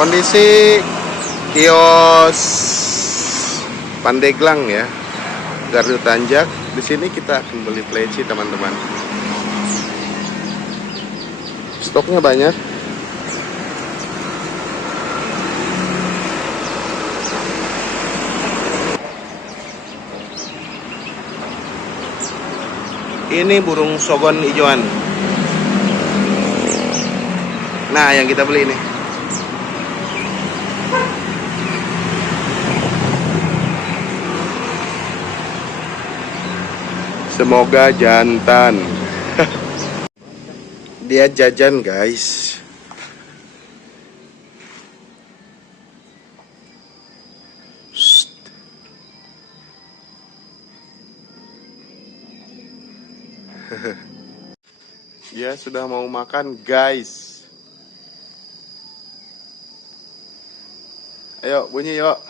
Kondisi kios Pandeglang ya, Gardu Tanjak. Di sini kita akan beli pleci teman-teman. Stoknya banyak. Ini burung sogon hijauan. Nah, yang kita beli ini. Semoga jantan. Dia jajan, guys. Shh. Dia sudah mau makan, guys. Ayo, bunyi yuk.